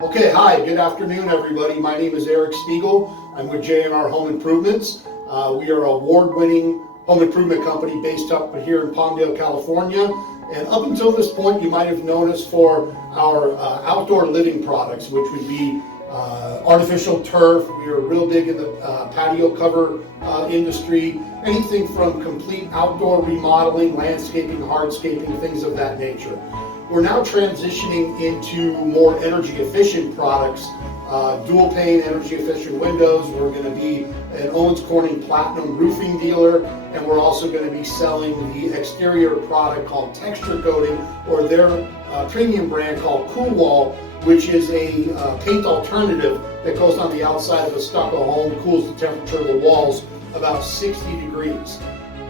Okay, hi, good afternoon everybody. My name is Eric Spiegel. I'm with JNR Home Improvements. We are an award-winning home improvement company based up here in Palmdale, California. And up until this point, you might have known us for our outdoor living products, which would be artificial turf. We are real big in the patio cover industry. Anything from complete outdoor remodeling, landscaping, hardscaping, things of that nature. We're now transitioning into more energy efficient products, dual pane energy efficient windows. We're going to be an Owens Corning Platinum roofing dealer, and we're also going to be selling the exterior product called Texture Coating, or their premium brand called Cool Wall, which is a paint alternative that goes on the outside of a stucco home, cools the temperature of the walls about 60 degrees.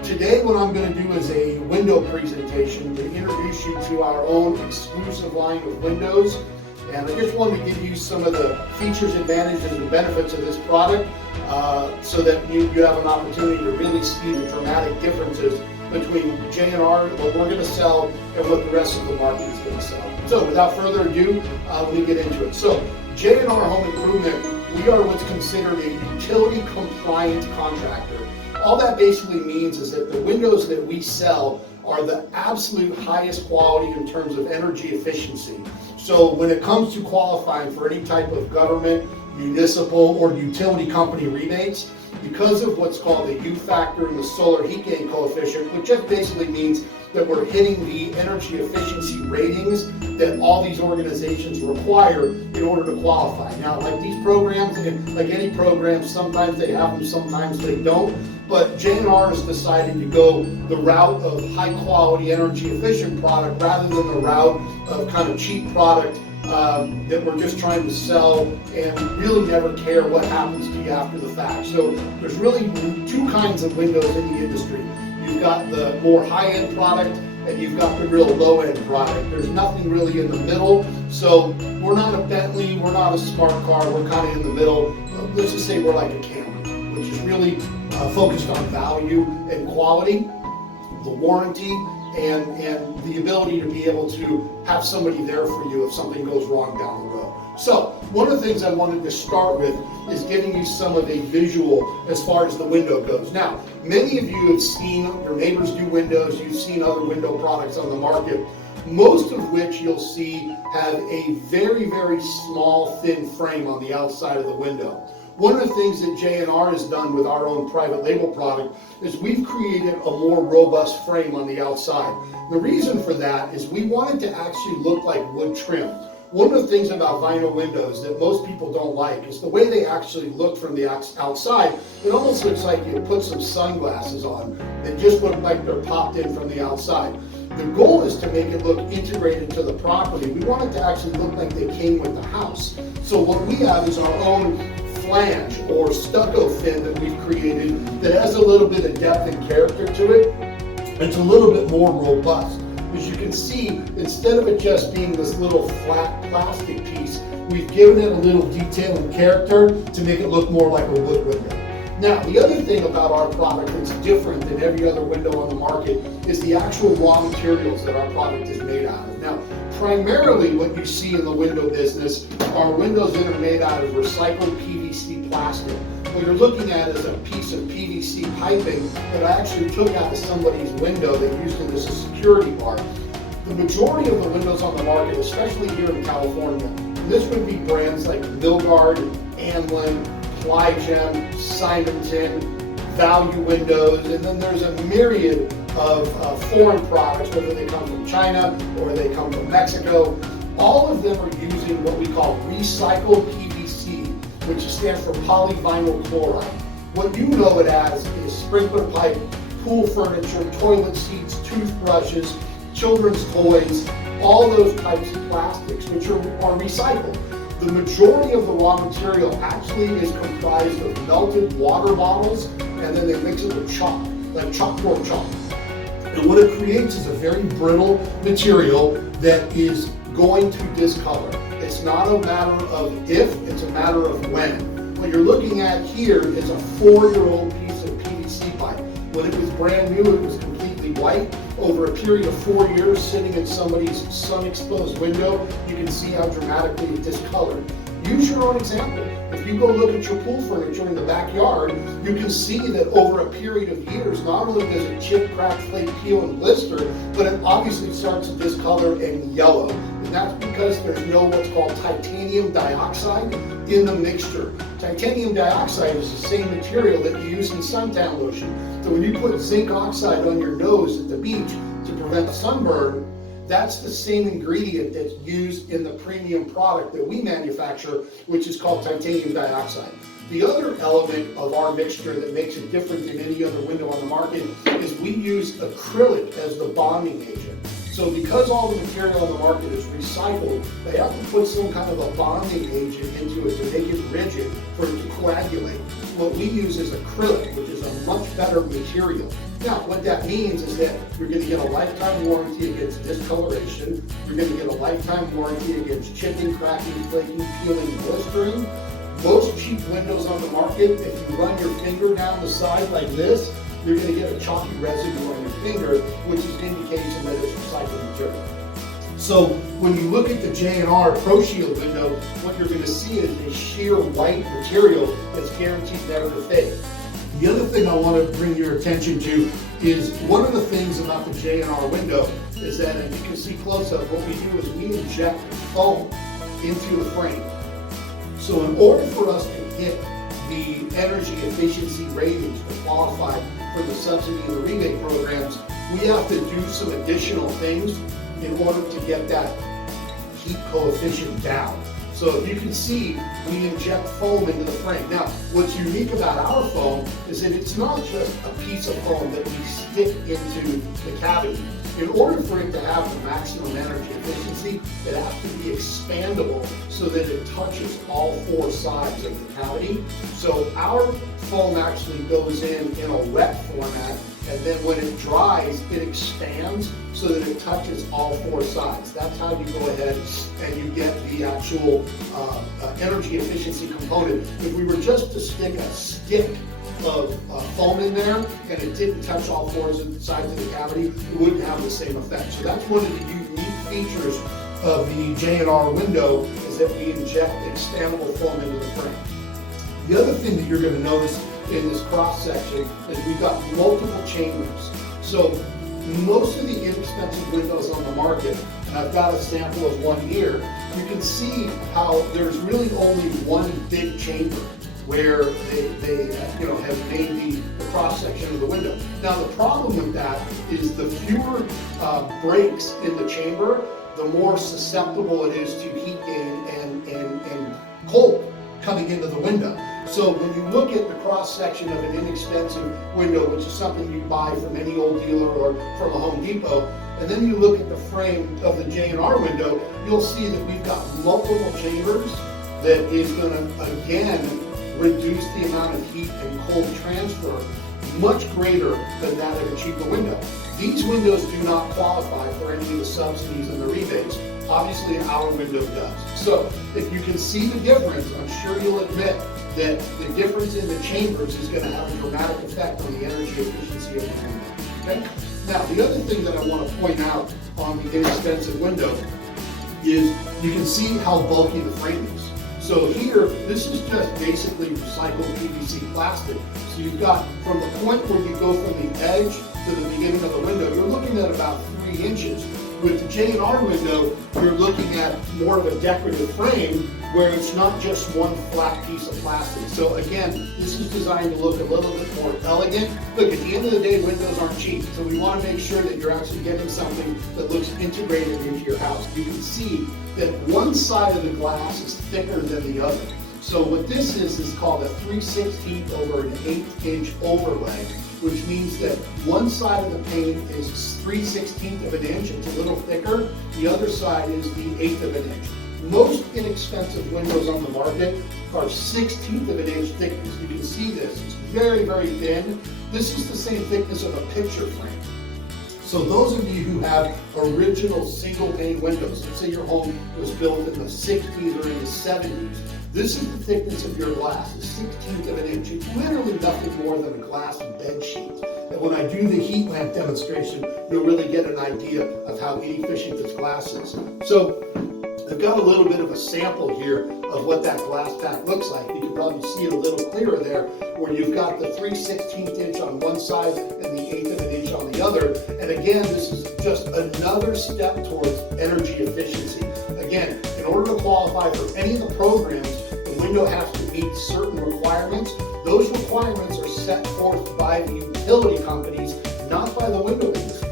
Today what I'm going to do is a window presentation to introduce you to our own exclusive line of windows. And I just wanted to give you some of the features, advantages, and benefits of this product so that you have an opportunity to really see the dramatic differences between JNR, what we're going to sell, and what the rest of the market is going to sell. So without further ado, let me get into it. So JNR Home Improvement, we are what's considered a utility compliant contractor. All that basically means is that the windows that we sell are the absolute highest quality in terms of energy efficiency. So when it comes to qualifying for any type of government, municipal, or utility company rebates, because of what's called the U factor and the solar heat gain coefficient, which just basically means that we're hitting the energy efficiency ratings that all these organizations require in order to qualify. Now, like these programs, like any program, sometimes they have them, sometimes they don't. But JNR has decided to go the route of high quality energy efficient product rather than the route of kind of cheap product that we're just trying to sell and really never care what happens to you after the fact. So there's really two kinds of windows in the industry. You've got the more high-end product and you've got the real low-end product. There's nothing really in the middle. So we're not a Bentley, we're not a smart car, we're kind of in the middle. Let's just say we're like a Camry, which is really focused on value and quality, the warranty, and the ability to be able to have somebody there for you if something goes wrong down the road. So one of the things I wanted to start with is giving you some of a visual as far as the window goes. Now, many of you have seen your neighbors do windows, you've seen other window products on the market, most of which you'll see have a very, very small, thin frame on the outside of the window. One of the things that JNR has done with our own private label product is we've created a more robust frame on the outside. The reason for that is we wanted to actually look like wood trim. One of the things about vinyl windows that most people don't like is the way they actually look from the outside. It almost looks like you put some sunglasses on. They just look like they're popped in from the outside. The goal is to make it look integrated to the property. We want it to actually look like they came with the house. So what we have is our own flange or stucco fin that we've created that has a little bit of depth and character to it. It's a little bit more robust. As you can see, instead of it just being this little flat plastic piece, we've given it a little detail and character to make it look more like a wood window. Now, the other thing about our product that's different than every other window on the market is the actual raw materials that our product is made out of. Now, primarily what you see in the window business are windows that are made out of recycled PVC plastic. What you're looking at is a piece of PVC piping that I actually took out of somebody's window. They used it as a security bar. The majority of the windows on the market, especially here in California, this would be brands like Milgard, Anlin, Plygem, Simonton, Value Windows, and then there's a myriad of foreign products, whether they come from China or they come from Mexico. All of them are using what we call recycled PVC, which stands for polyvinyl chloride. What you know it as is sprinkler pipe, pool furniture, toilet seats, toothbrushes, children's toys, all those types of plastics which are recycled. The majority of the raw material actually is comprised of melted water bottles, and then they mix it with chalk, like chalkboard chalk. And what it creates is a very brittle material that is going to discolor. It's not a matter of if, it's a matter of when. What you're looking at here is a 4-year-old piece of PVC pipe. When it was brand new, it was completely white. over a period of 4 years sitting in somebody's sun-exposed window, you can see how dramatically it discolored. Use your own example. If you go look at your pool furniture in the backyard, you can see that over a period of years, not only does it chip, crack, flake, peel, and blister, but it obviously starts to discolor and yellow. And that's because there's no what's called titanium dioxide in the mixture. Titanium dioxide is the same material that you use in suntan lotion. So when you put zinc oxide on your nose at the beach to prevent sunburn, that's the same ingredient that's used in the premium product that we manufacture, which is called titanium dioxide. The other element of our mixture that makes it different than any other window on the market is we use acrylic as the bonding agent. So because all the material on the market is recycled, they have to put some kind of a bonding agent into it to make it rigid for it to coagulate. What we use is acrylic, which is a much better material. Now, what that means is that you're going to get a lifetime warranty against discoloration. You're going to get a lifetime warranty against chipping, cracking, flaking, peeling, blistering. Most cheap windows on the market, if you run your finger down the side like this, you're going to get a chalky residue on your finger, which is an indication that it's recycled material. So when you look at the JNR Pro Shield window, what you're going to see is a sheer white material that's guaranteed never to fade. The other thing I want to bring your attention to is one of the things about the JNR window is that, and you can see close up, what we do is we inject foam into the frame. So in order for us to hit the energy efficiency ratings to qualify for the subsidy and the rebate programs, we have to do some additional things in order to get that heat coefficient down. So if you can see, we inject foam into the frame. Now, what's unique about our foam is that it's not just a piece of foam that we stick into the cavity. In order for it to have the maximum energy efficiency, it has to be expandable so that it touches all 4 sides of the cavity. So our foam actually goes in a wet format, and then when it dries, it expands so that it touches all 4 sides. That's how you go ahead and you get the actual energy efficiency component. If we were just to stick a stick of foam in there and it didn't touch all 4 sides of the cavity, it wouldn't have the same effect. So that's one of the unique features of the JNR window, is that we inject expandable foam into the frame. The other thing that you're going to notice in this cross section is we've got multiple chambers. So most of the inexpensive windows on the market, and I've got a sample of one here, you can see how there's really only one big chamber where they have made the cross section of the window. Now the problem with that is the fewer breaks in the chamber, the more susceptible it is to heat gain and cold coming into the window. So when you look at the cross section of an inexpensive window, which is something you buy from any old dealer or from a Home Depot, and then you look at the frame of the JNR window, you'll see that we've got multiple chambers that is going to, again, reduce the amount of heat and cold transfer much greater than that of a cheaper window. These windows do not qualify for any of the subsidies and the rebates. Obviously, our window does. So if you can see the difference, I'm sure you'll admit that the difference in the chambers is going to have a dramatic effect on the energy efficiency of the window. Okay? Now, the other thing that I want to point out on the inexpensive window is you can see how bulky the frame is. So here, this is just basically recycled PVC plastic. So you've got, from the point where you go from the edge to the beginning of the window, you're looking at about 3 inches. With the JNR window, you're looking at more of a decorative frame where it's not just one flat piece of plastic. So again, this is designed to look a little bit more elegant. Look, at the end of the day, windows aren't cheap. So we want to make sure that you're actually getting something that looks integrated into your house. You can see that one side of the glass is thicker than the other. So what this is called a 3/16 over an 1/8 overlay, which means that one side of the pane is 3/16 of an inch, it's a little thicker. The other side is the 1/8 of an inch. Most inexpensive windows on the market are 1/16 of an inch thickness. You can see this, it's very, very thin. This is the same thickness of a picture frame. So those of you who have original single pane windows, let's say your home was built in the 60s or in the 70s, This is the thickness of your glass, a 1/16 of an inch. It's literally nothing more than a glass bed sheet. And when I do the heat lamp demonstration, you'll really get an idea of how inefficient this glass is. So I've got a little bit of a sample here of what that glass pack looks like. You can probably see it a little clearer there, where you've got the 3/16 inch on one side and the 1/8 of an inch on the other. And again, this is just another step towards energy efficiency. Again, in order to qualify for any of the programs, the window has to meet certain requirements. Those requirements are set forth by the utility companies, not by the window industry.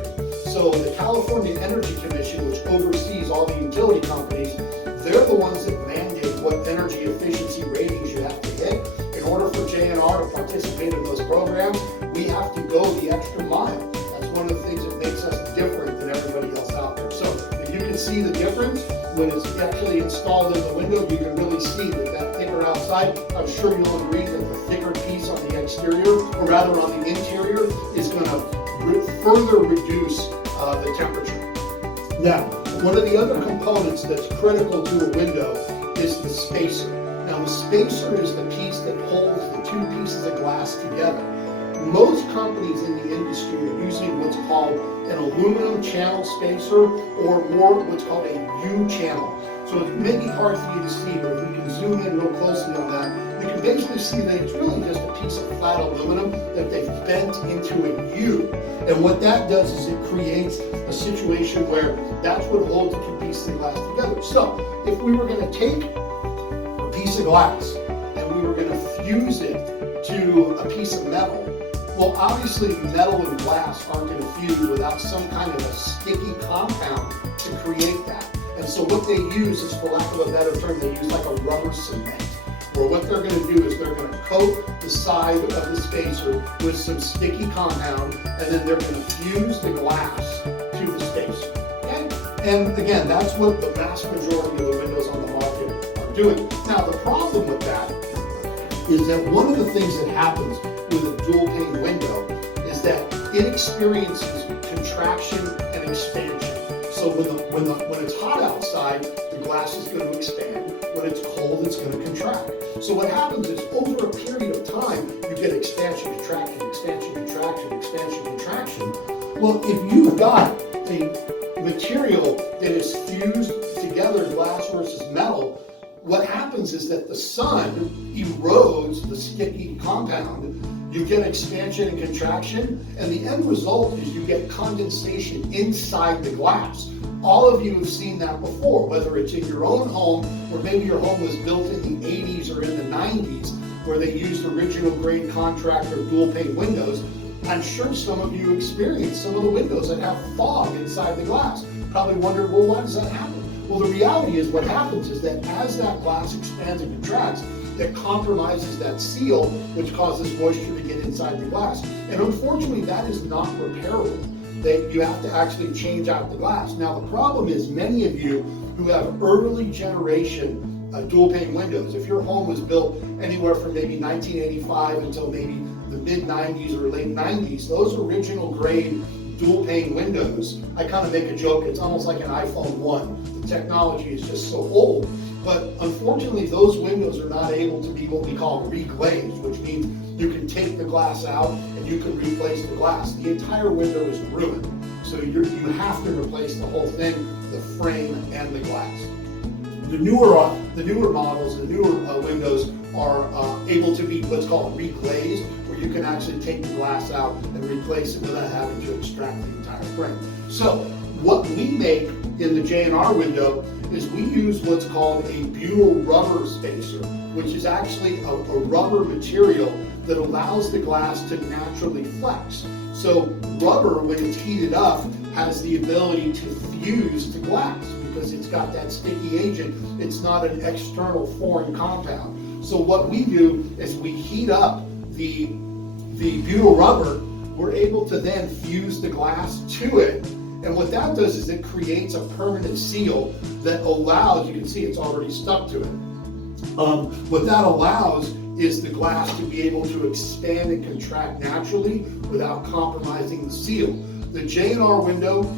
So the California Energy Commission, which oversees all the utility companies, they're the ones that mandate what energy efficiency ratings you have to hit. In order for JNR to participate in those programs, we have to go the extra mile. That's one of the things that makes us different than everybody else out there. So if you can see the difference, when it's actually installed in the window, you can really see that thicker outside. I'm sure you'll agree that the thicker piece on the exterior, or rather on the interior, is going to further reduce the temperature. Now, one of the other components that's critical to a window is the spacer. Now, the spacer is the piece that holds the two pieces of glass together. Most companies in the industry are using what's called an aluminum channel spacer, or more what's called a U-channel. So it may be hard for you to see, but if we can zoom in real closely on that, you can basically see that it's really just a piece of flat aluminum that they've bent into a U. And what that does is it creates a situation where that's what holds the two pieces of glass together. So if we were going to take a piece of glass and we were going to fuse it to a piece of metal, well, obviously metal and glass aren't going to fuse without some kind of a sticky compound to create that. And so what they use is, for lack of a better term, they use like a rubber cement. Or what they're going to do is they're going to coat the side of the spacer with some sticky compound, and then they're going to fuse the glass to the spacer. Okay? And again, that's what the vast majority of the windows on the market are doing. Now, the problem with that is that one of the things that happens with a dual pane window is that it experiences contraction and expansion. So when it's hot outside, the glass is going to expand. When it's cold, it's going to contract. So what happens is, over a period of time, you get expansion, contraction, expansion, contraction, expansion, contraction. Well, if you've got a material that is fused together, glass versus metal, what happens is that the sun erodes the sticky compound. You get expansion and contraction, and the end result is you get condensation inside the glass. All of you have seen that before, whether it's in your own home, or maybe your home was built in the 80s or in the 90s, where they used original grade contractor dual pane windows. I'm sure some of you experienced some of the windows that have fog inside the glass. Probably wondered, well, why does that happen? Well, the reality is what happens is that as that glass expands and contracts, it compromises that seal, which causes moisture to get inside the glass. And unfortunately, that is not repairable. That you have to actually change out the glass. Now, the problem is, many of you who have early generation dual pane windows, if your home was built anywhere from maybe 1985 until maybe the mid 90s or late 90s, those original grade dual pane windows, I kind of make a joke, it's almost like an iPhone 1. The technology is just so old. But unfortunately, those windows are not able to be what we call reglazed, which means you can take the glass out and you can replace the glass. The entire window is ruined. So you have to replace the whole thing, the frame and the glass. The newer models, the newer windows are able to be what's called reglazed, where you can actually take the glass out and replace it without having to extract the entire frame. So what we make in the JNR window is we use what's called a butyl rubber spacer, which is actually a rubber material that allows the glass to naturally flex. So rubber, when it's heated up, has the ability to fuse to glass because it's got that sticky agent. It's not an external foreign compound. So what we do is we heat up the butyl rubber. We're able to then fuse the glass to it. And what that does is it creates a permanent seal that allows, you can see it's already stuck to it. What that allows is the glass to be able to expand and contract naturally without compromising the seal. The JNR window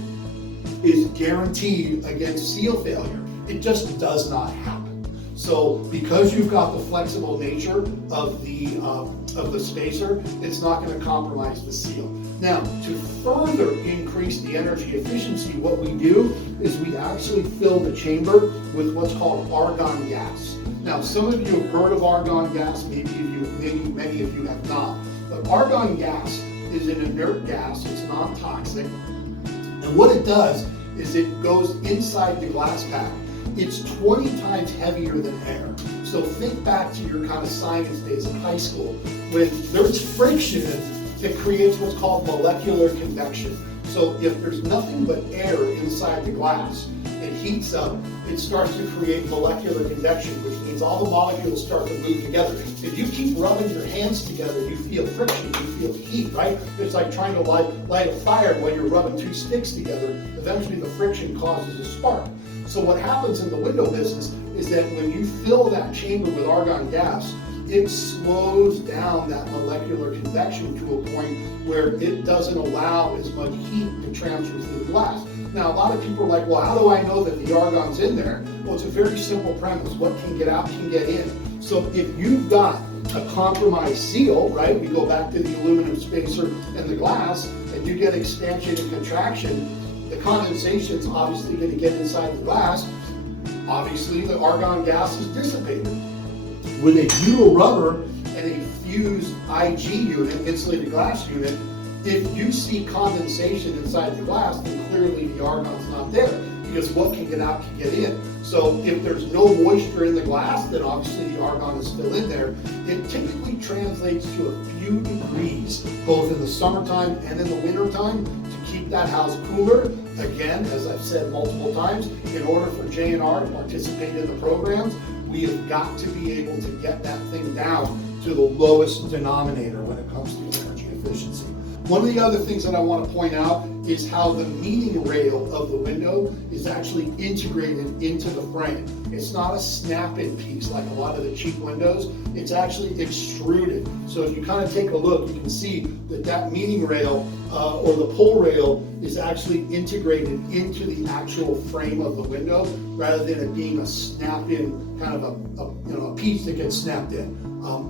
is guaranteed against seal failure. It just does not happen. So because you've got the flexible nature of the spacer, it's not going to compromise the seal. Now, to further increase the energy efficiency, what we do is we actually fill the chamber with what's called argon gas. Now, some of you have heard of argon gas, maybe many of you have not. But argon gas is an inert gas, it's non-toxic. And what it does is it goes inside the glass pad. It's 20 times heavier than air. So think back to your kind of science days in high school, when there's friction that creates what's called molecular convection. So if there's nothing but air inside the glass, it heats up, it starts to create molecular convection, which means all the molecules start to move together. If you keep rubbing your hands together, you feel friction, you feel heat, right? It's like trying to light a fire when you're rubbing two sticks together. Eventually the friction causes a spark. So what happens in the window business is that when you fill that chamber with argon gas, it slows down that molecular convection to a point where it doesn't allow as much heat to transfer through the glass. Now, a lot of people are like, well, how do I know that the argon's in there? Well, it's a very simple premise. What can get out can get in. So if you've got a compromised seal, right, we go back to the aluminum spacer and the glass, and you get expansion and contraction, the condensation is obviously going to get inside the glass. Obviously, the argon gas is dissipated. With a butyl rubber and a fused IG unit, insulated glass unit, if you see condensation inside the glass, then clearly the argon's not there, because what can get out can get in. So if there's no moisture in the glass, then obviously the argon is still in there. It typically translates to a few degrees, both in the summertime and in the wintertime, to keep that house cooler. Again, as I've said multiple times, in order for JNR to participate in the programs, we have got to be able to get that thing down to the lowest denominator when it comes to energy efficiency. One of the other things that I want to point out is how the meeting rail of the window is actually integrated into the frame. It's not a snap-in piece like a lot of the cheap windows. It's actually extruded. So if you kind of take a look, you can see that that meeting rail or the pull rail is actually integrated into the actual frame of the window, rather than it being a snap-in kind of a piece that gets snapped in.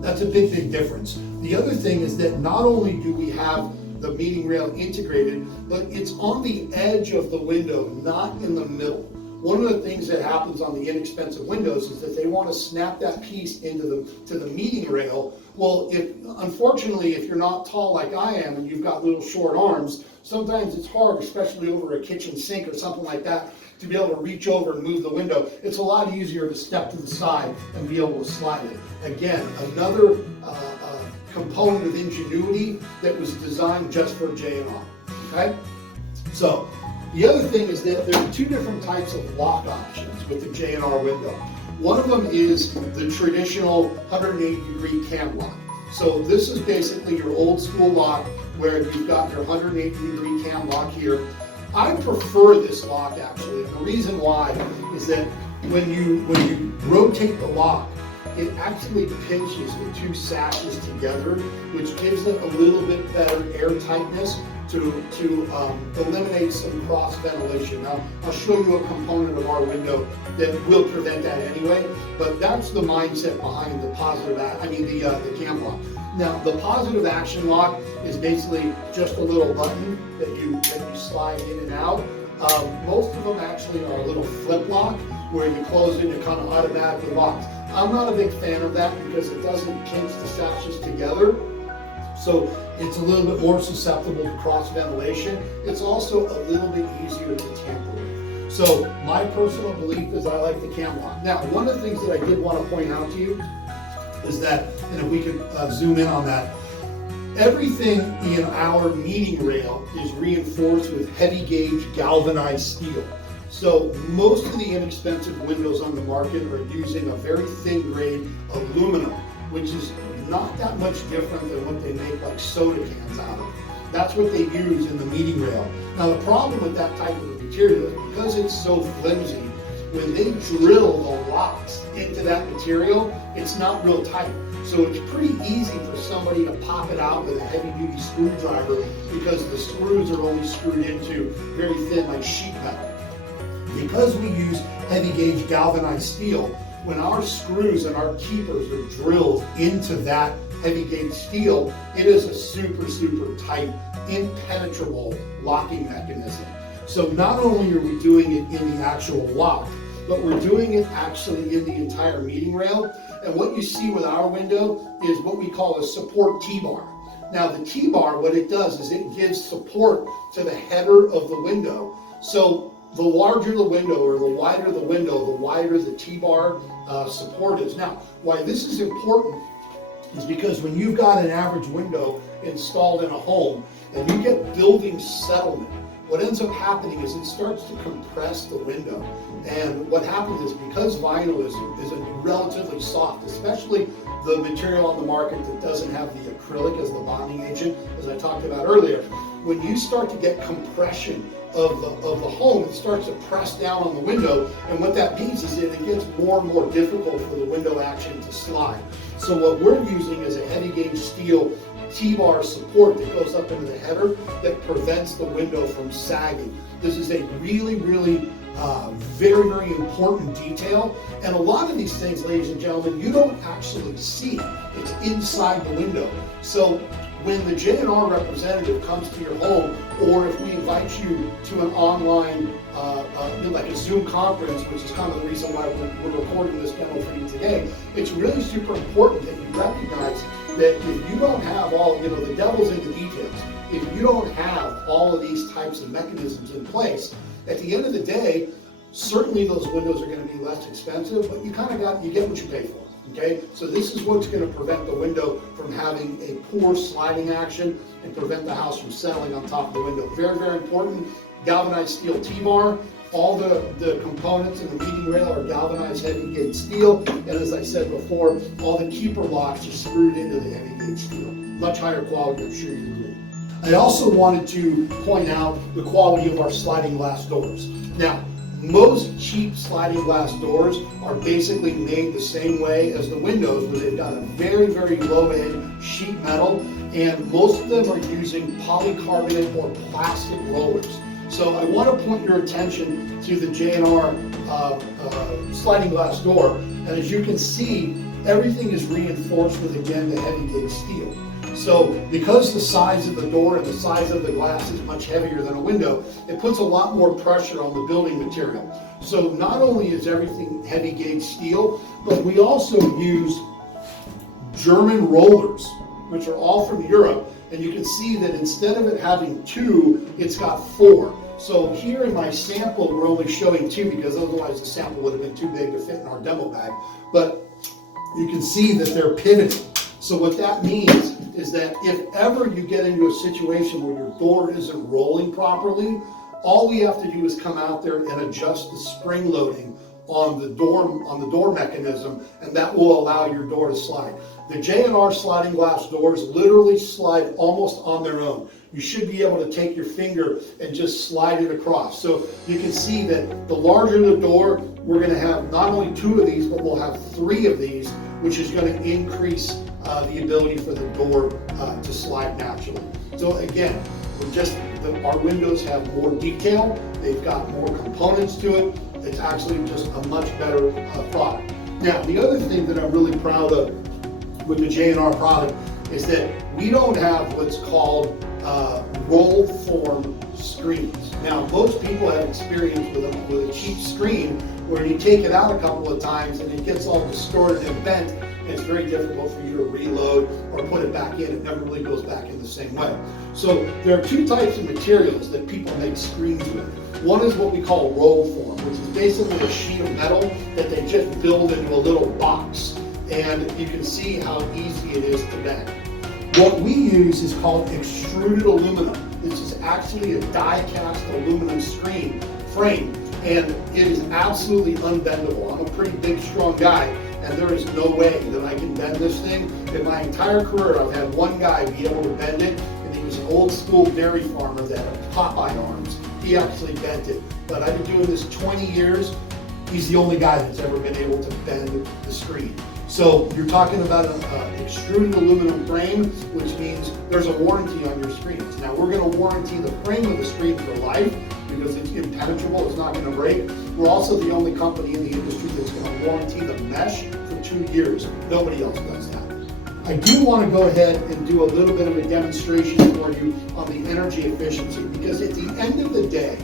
That's a big difference. The other thing is that not only do we have the meeting rail integrated, but it's on the edge of the window, not in the middle. One of the things that happens on the inexpensive windows is that they want to snap that piece into the meeting rail. Well, unfortunately, if you're not tall like I am and you've got little short arms, sometimes it's hard, especially over a kitchen sink or something like that, to be able to reach over and move the window. It's a lot easier to step to the side and be able to slide it. Again, another component of ingenuity that was designed just for JNR, okay? So, the other thing is that there are two different types of lock options with the JNR window. One of them is the traditional 180-degree cam lock. So this is basically your old school lock where you've got your 180-degree cam lock here. I prefer this lock actually, and the reason why is that when you rotate the lock, it actually pinches the two sashes together, which gives it a little bit better air tightness to eliminate some cross ventilation. Now, I'll show you a component of our window that will prevent that anyway, but that's the mindset behind the the cam lock. Now, the positive action lock is basically just a little button that you slide in and out. Most of them actually are a little flip lock where you close it and it kind of automatically locks. I'm not a big fan of that because it doesn't pinch the sashes together. So it's a little bit more susceptible to cross ventilation. It's also a little bit easier to tamper with. So my personal belief is I like the cam lock. Now, one of the things that I did want to point out to you is that, and if we could zoom in on that, everything in our meeting rail is reinforced with heavy gauge galvanized steel. So most of the inexpensive windows on the market are using a very thin grade aluminum, which is not that much different than what they make like soda cans out of. That's what they use in the meeting rail. Now the problem with that type of material is because it's so flimsy, when they drill the locks into that material, it's not real tight. So it's pretty easy for somebody to pop it out with a heavy duty screwdriver because the screws are only screwed into very thin like sheet metal. Because we use heavy gauge galvanized steel, when our screws and our keepers are drilled into that heavy gauge steel, it is a super, super tight, impenetrable locking mechanism. So not only are we doing it in the actual lock, but we're doing it actually in the entire meeting rail. And what you see with our window is what we call a support T-bar. Now the T-bar, what it does is it gives support to the header of the window. So the larger the window or the wider the window, the wider the T-bar support is. Now, why this is important is because when you've got an average window installed in a home and you get building settlement, what ends up happening is it starts to compress the window. And what happens is, because vinyl is a relatively soft, especially the material on the market that doesn't have the acrylic as the bonding agent, as I talked about earlier, when you start to get compression of the home, it starts to press down on the window, and what that means is that it gets more and more difficult for the window action to slide. So what we're using is a heavy gauge steel T-bar support that goes up into the header that prevents the window from sagging. This is a really, really very, very important detail. And a lot of these things, ladies and gentlemen, you don't actually see. It's inside the window. So when the JNR representative comes to your home, or if we invite you to an online, like a Zoom conference, which is kind of the reason why we're recording this demo for you today, it's really super important that you recognize that if you don't have all, the devil's in the details. If you don't have all of these types of mechanisms in place, at the end of the day, certainly those windows are going to be less expensive, but you get what you pay for. Okay, so this is what's going to prevent the window from having a poor sliding action and prevent the house from settling on top of the window. Very, very important. Galvanized steel T-bar. All the components in the meeting rail are galvanized heavy gauge steel, and as I said before, all the keeper locks are screwed into the heavy gauge steel. Much higher quality, I'm sure you agree. I also wanted to point out the quality of our sliding glass doors. Now, most cheap sliding glass doors are basically made the same way as the windows, where they've got a very, very low end sheet metal, and most of them are using polycarbonate or plastic rollers. So I want to point your attention to the JNR sliding glass door, and as you can see, everything is reinforced with, again, the heavy gauge steel. So because the size of the door and the size of the glass is much heavier than a window, it puts a lot more pressure on the building material. So not only is everything heavy gauge steel, but we also use German rollers, which are all from Europe. And you can see that instead of it having 2, it's got 4. So here in my sample, we're only showing 2 because otherwise the sample would have been too big to fit in our demo bag. But you can see that they're pivoting. So what that means is that if ever you get into a situation where your door isn't rolling properly, all we have to do is come out there and adjust the spring loading on the door mechanism, and that will allow your door to slide. The JNR sliding glass doors literally slide almost on their own. You should be able to take your finger and just slide it across. So you can see that the larger the door, we're going to have not only 2 of these, but we'll have 3 of these, which is going to increase the ability for the door to slide naturally. So again, our windows have more detail, they've got more components to it, it's actually just a much better product. Now, the other thing that I'm really proud of with the JNR product is that we don't have what's called roll form screens. Now, most people have experience with a cheap screen where you take it out a couple of times and it gets all distorted and bent, and it's very difficult for you to reload or put it back in. It never really goes back in the same way. So there are 2 types of materials that people make screens with. One is what we call roll form, which is basically a sheet of metal that they just build into a little box, and you can see how easy it is to bend. What we use is called extruded aluminum. This is actually a die-cast aluminum frame, and it is absolutely unbendable. I'm a pretty big, strong guy, and there is no way that I can bend this thing. In my entire career, I've had one guy be able to bend it, and he was an old school dairy farmer that had Popeye arms. He actually bent it. But I've been doing this 20 years. He's the only guy that's ever been able to bend the screen. So you're talking about an extruded aluminum frame, which means there's a warranty on your screens. Now we're going to warranty the frame of the screen for life. because it's impenetrable, it's not going to break. We're also the only company in the industry that's going to warranty the mesh for 2 years. Nobody else does that. I do want to go ahead and do a little bit of a demonstration for you on the energy efficiency, because at the end of the day,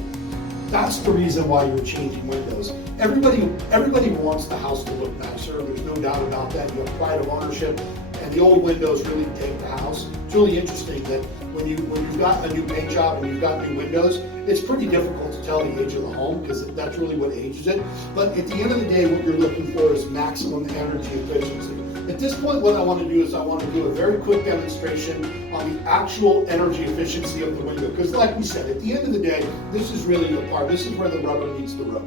that's the reason why you're changing windows. Everybody wants the house to look nicer. There's no doubt about that. You have pride of ownership, and the old windows really date the house. It's really interesting that when you've got a new paint job and you've got new windows, it's pretty difficult to tell the age of the home, because that's really what ages it. But at the end of the day, what you're looking for is maximum energy efficiency. At this point, what I want to do is I want to do a very quick demonstration on the actual energy efficiency of the window. Because like we said, at the end of the day, this is really the part, this is where the rubber meets the road.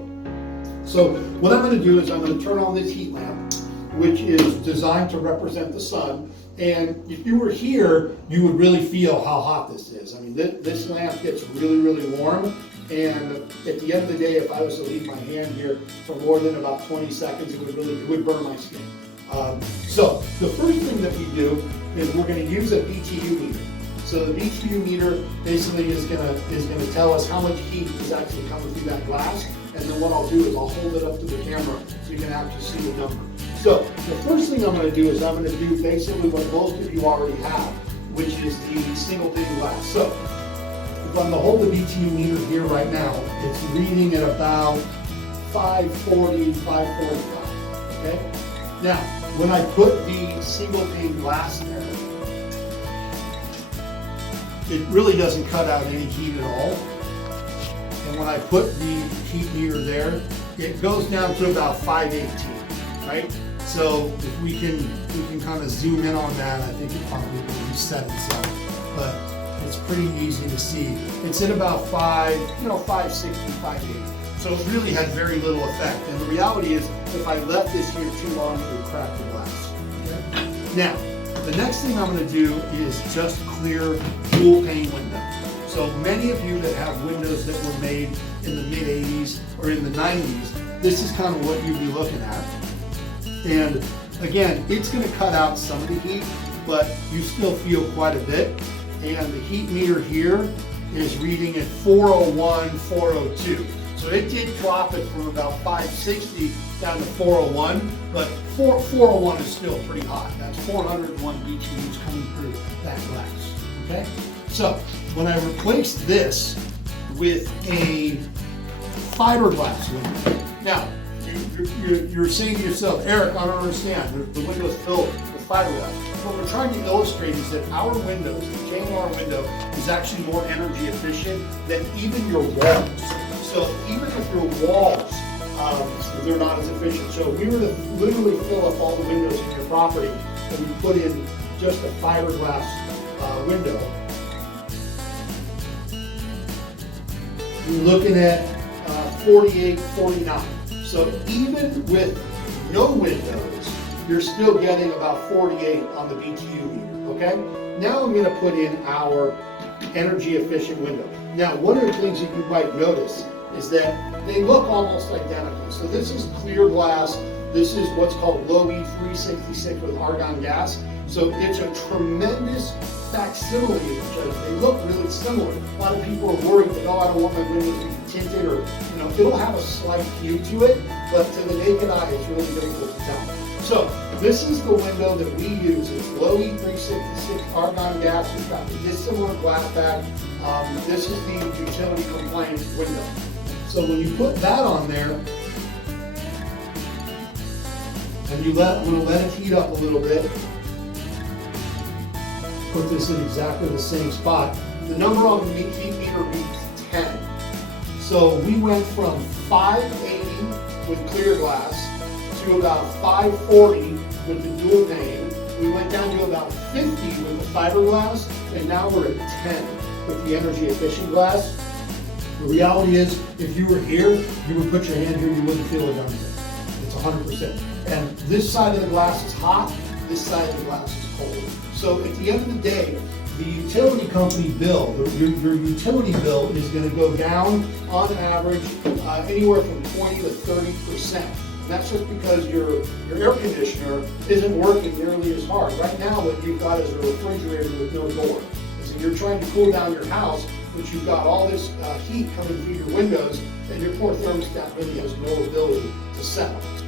So what I'm going to do is I'm going to turn on this heat lamp, which is designed to represent the sun. And if you were here, you would really feel how hot this is. I mean, this lamp gets really, really warm. And at the end of the day, if I was to leave my hand here for more than about 20 seconds, it would burn my skin. So the first thing that we do is we're going to use a BTU meter. So the BTU meter basically is going to tell us how much heat is actually coming through that glass. And then what I'll do is I'll hold it up to the camera so you can actually see the number. So the first thing I'm going to do is I'm going to do basically what most of you already have, which is the single pane glass. So if I'm to hold the BTU meter here right now, it's reading at about 540, 545. Okay. Now, when I put the single pane glass there, it really doesn't cut out any heat at all. And when I put the heat meter there, it goes down to about 518, right? So if we can kind of zoom in on that, I think it probably will reset itself. But it's pretty easy to see. It's at about 560, 580. So it really had very little effect. And the reality is, if I left this here too long, it would crack the glass. Okay? Now, the next thing I'm going to do is just clear dual pane window. So many of you that have windows that were made in the mid 80s or in the 90s, this is kind of what you'd be looking at. And again, it's going to cut out some of the heat, but you still feel quite a bit. And the heat meter here is reading at 401, 402. So it did drop it from about 560 down to 401, but 401 is still pretty hot. That's 401 BTUs coming through that glass, okay? So when I replace this with a fiberglass window, now you're saying to yourself, Eric, I don't understand, the window's filled with fiberglass. What we're trying to illustrate is that our windows, the JNR window, is actually more energy efficient than even your walls. So even if your walls, they're not as efficient. So if we were to literally fill up all the windows in your property and we put in just a fiberglass window, you're looking at 48, 49. So even with no windows, you're still getting about 48 on the BTU meter, okay? Now I'm gonna put in our energy efficient window. Now, one of the things that you might notice is that they look almost identical. So this is clear glass. This is what's called low E 366 with Argon Gas. So it's a tremendous facsimile of each other. They look really similar. A lot of people are worried that, oh, I don't want my windows to be tinted, or, it'll have a slight hue to it, but to the naked eye, it's really difficult to tell. So this is the window that we use. It's low E 366 Argon Gas. It's got the dissimilar glass back. This is the utility compliant window. So when you put that on there, and I'm gonna let it heat up a little bit, put this in exactly the same spot. The number on the heat meter reads 10. So we went from 580 with clear glass to about 540 with the dual pane. We went down to about 50 with the fiberglass, and now we're at 10 with the energy efficient glass. The reality is, if you were here, you would put your hand here, you wouldn't feel a darn thing. It's 100%. And this side of the glass is hot, this side of the glass is cold. So at the end of the day, the utility company bill, your utility bill is going to go down on average anywhere from 20 to 30%. And that's just because your air conditioner isn't working nearly as hard. Right now, what you've got is a refrigerator with no door. So you're trying to cool down your house, but you've got all this heat coming through your windows, and your poor thermostat really has no ability to settle.